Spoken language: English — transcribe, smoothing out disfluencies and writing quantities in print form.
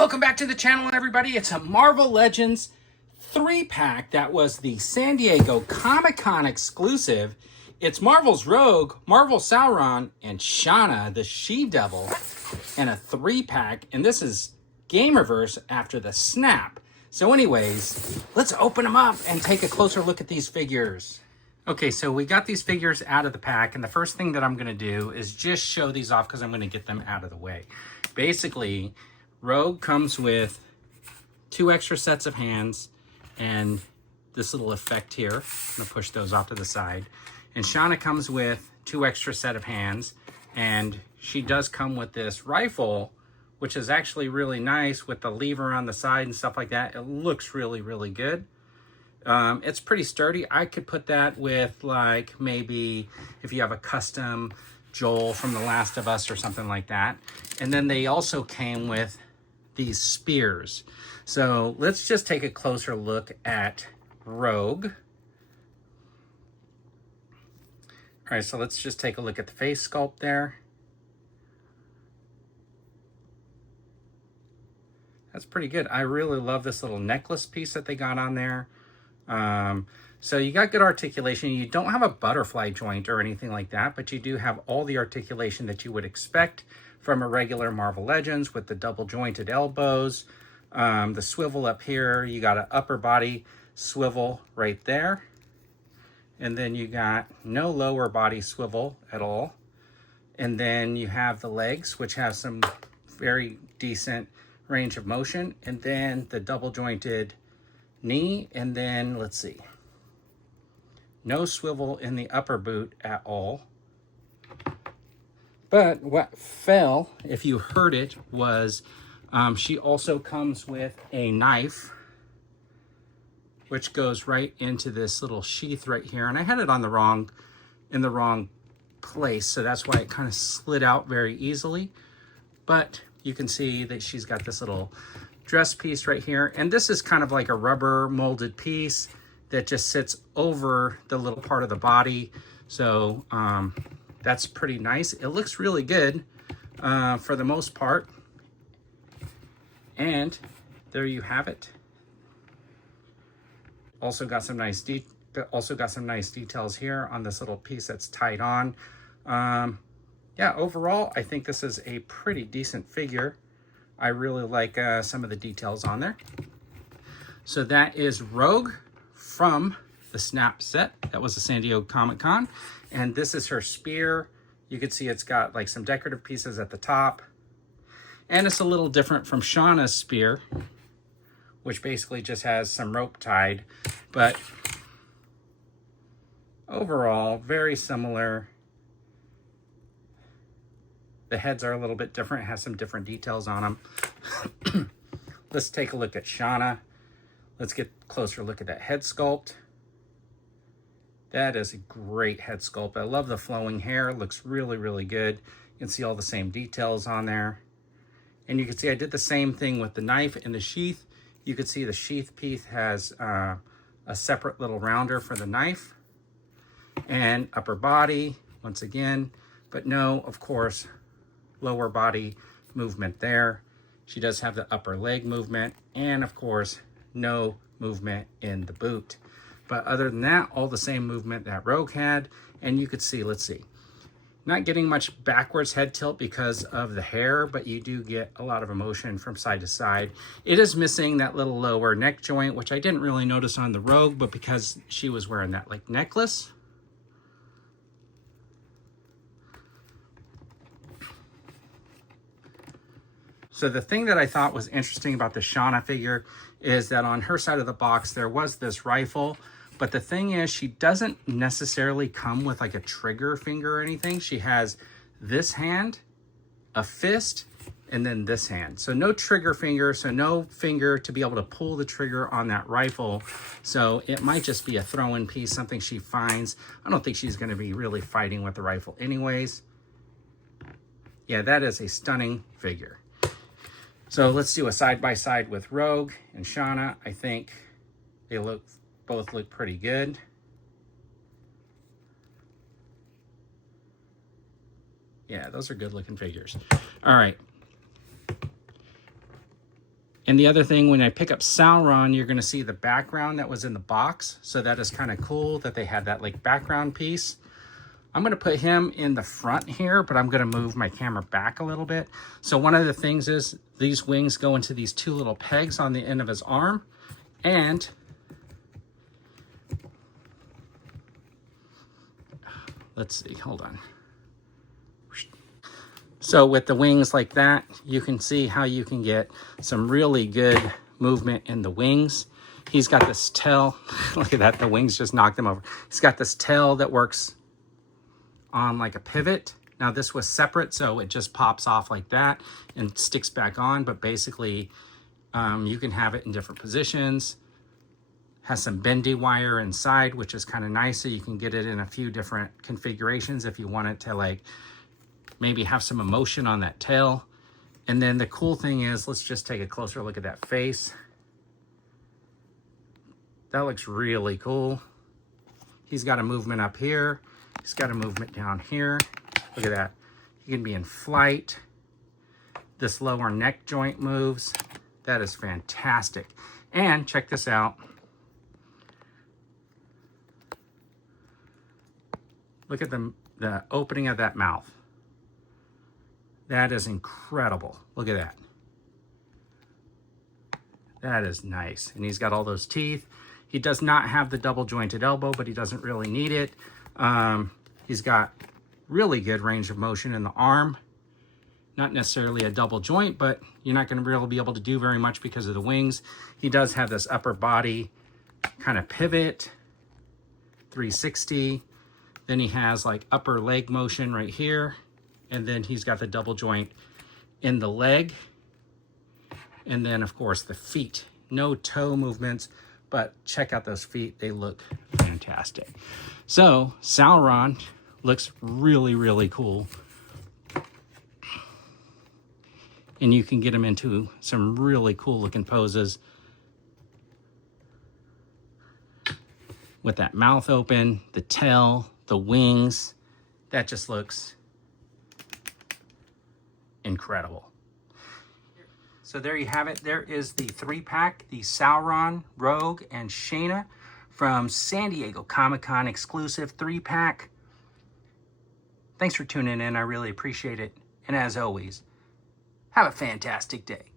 Welcome back to the channel, everybody. It's a Marvel Legends 3-pack that was the San Diego Comic-Con exclusive. It's Marvel's Rogue, Marvel Sauron, and Shanna, the She-Devil, and a 3-pack. And this is Gamerverse after the snap. So anyways, let's open them up and take a closer look at these figures. Okay, so we got these figures out of the pack, and the first thing that I'm going to do is just show these off because I'm going to get them out of the way. Basically, Rogue comes with 2 extra sets of hands and this little effect here. I'm going to push those off to the side. And Shanna comes with 2 extra set of hands, and she does come with this rifle, which is actually really nice with the lever on the side and stuff like that. It looks really, really good. It's pretty sturdy. I could put that with, like, maybe if you have a custom Joel from The Last of Us or something like that. And then they also came with these spears. So let's just take a closer look at Rogue. All right, so let's just take a look at the face sculpt there. That's pretty good. I really love this little necklace piece that they got on there. So you got good articulation. You don't have a butterfly joint or anything like that, but you do have all the articulation that you would expect from a regular Marvel Legends with the double jointed elbows, the swivel up here. You got an upper body swivel right there. And then you got no lower body swivel at all. And then you have the legs, which have some very decent range of motion. And then the double jointed knee. And then let's see. No swivel in the upper boot at all. But what fell, if you heard it, was she also comes with a knife, which goes right into this little sheath right here. And I had it on in the wrong place, so that's why it kind of slid out very easily. But you can see that she's got this little dress piece right here. And this is kind of like a rubber molded piece that just sits over the little part of the body. So that's pretty nice. It looks really good for the most part. And there you have it. Also got some nice details here on this little piece that's tied on. Yeah, overall, I think this is a pretty decent figure. I really like some of the details on there. So that is Rogue from the Snap set. That was the San Diego Comic-Con. And this is her spear. You can see it's got like some decorative pieces at the top. And it's a little different from Shanna's spear, which basically just has some rope tied. But overall, very similar. The heads are a little bit different, has some different details on them. Let's take a look at Shanna. Let's get a closer look at that head sculpt. That is a great head sculpt. I love the flowing hair. Looks really, really good. You can see all the same details on there. And you can see I did the same thing with the knife and the sheath. You can see the sheath piece has a separate little rounder for the knife. And upper body, once again. But no, of course, lower body movement there. She does have the upper leg movement. And of course, no movement in the boot. But other than that, all the same movement that Rogue had. And you could see, let's see, not getting much backwards head tilt because of the hair, but you do get a lot of emotion from side to side. It is missing that little lower neck joint, which I didn't really notice on the Rogue, but because she was wearing that like necklace. So the thing that I thought was interesting about the Shanna figure is that on her side of the box, there was this rifle. But the thing is, she doesn't necessarily come with like a trigger finger or anything. She has this hand, a fist, and then this hand. So no trigger finger, so no finger to be able to pull the trigger on that rifle. So it might just be a throw-in piece, something she finds. I don't think she's gonna be really fighting with the rifle anyways. Yeah, that is a stunning figure. So let's do a side-by-side with Rogue and Shanna. I think they both look pretty good. Yeah, those are good looking figures. All right. And the other thing, when I pick up Sauron, you're going to see the background that was in the box. So that is kind of cool that they had that like background piece. I'm going to put him in the front here, but I'm going to move my camera back a little bit. So one of the things is these wings go into these two little pegs on the end of his arm. And let's see, hold on. So with the wings like that, you can see how you can get some really good movement in the wings. He's got this tail. Look at that, the wings just knocked him over. He's got this tail that works on like a pivot. Now this was separate, so it just pops off like that and sticks back on, but basically you can have it in different positions. Has some bendy wire inside, which is kind of nice, so you can get it in a few different configurations if you want it to like maybe have some emotion on that tail. And then the cool thing is, let's just take a closer look at that face. That looks really cool. He's got a movement up here. He's got a movement down here. Look at that. He can be in flight. This lower neck joint moves. That is fantastic. And check this out. Look at the opening of that mouth. That is incredible. Look at that. That is nice. And he's got all those teeth. He does not have the double jointed elbow, but he doesn't really need it. He's got really good range of motion in the arm. Not necessarily a double joint, but you're not going to really be able to do very much because of the wings. He does have this upper body kind of pivot, 360. Then he has like upper leg motion right here. And then he's got the double joint in the leg. And then of course the feet. No toe movements, but check out those feet. They look fantastic. So Sauron looks really, really cool. And you can get him into some really cool looking poses. With that mouth open, the tail, the wings, that just looks incredible. So there you have it. There is the 3-pack, the Sauron, Rogue, and Shanna from San Diego Comic-Con exclusive 3-pack. Thanks for tuning in. I really appreciate it. And as always, have a fantastic day.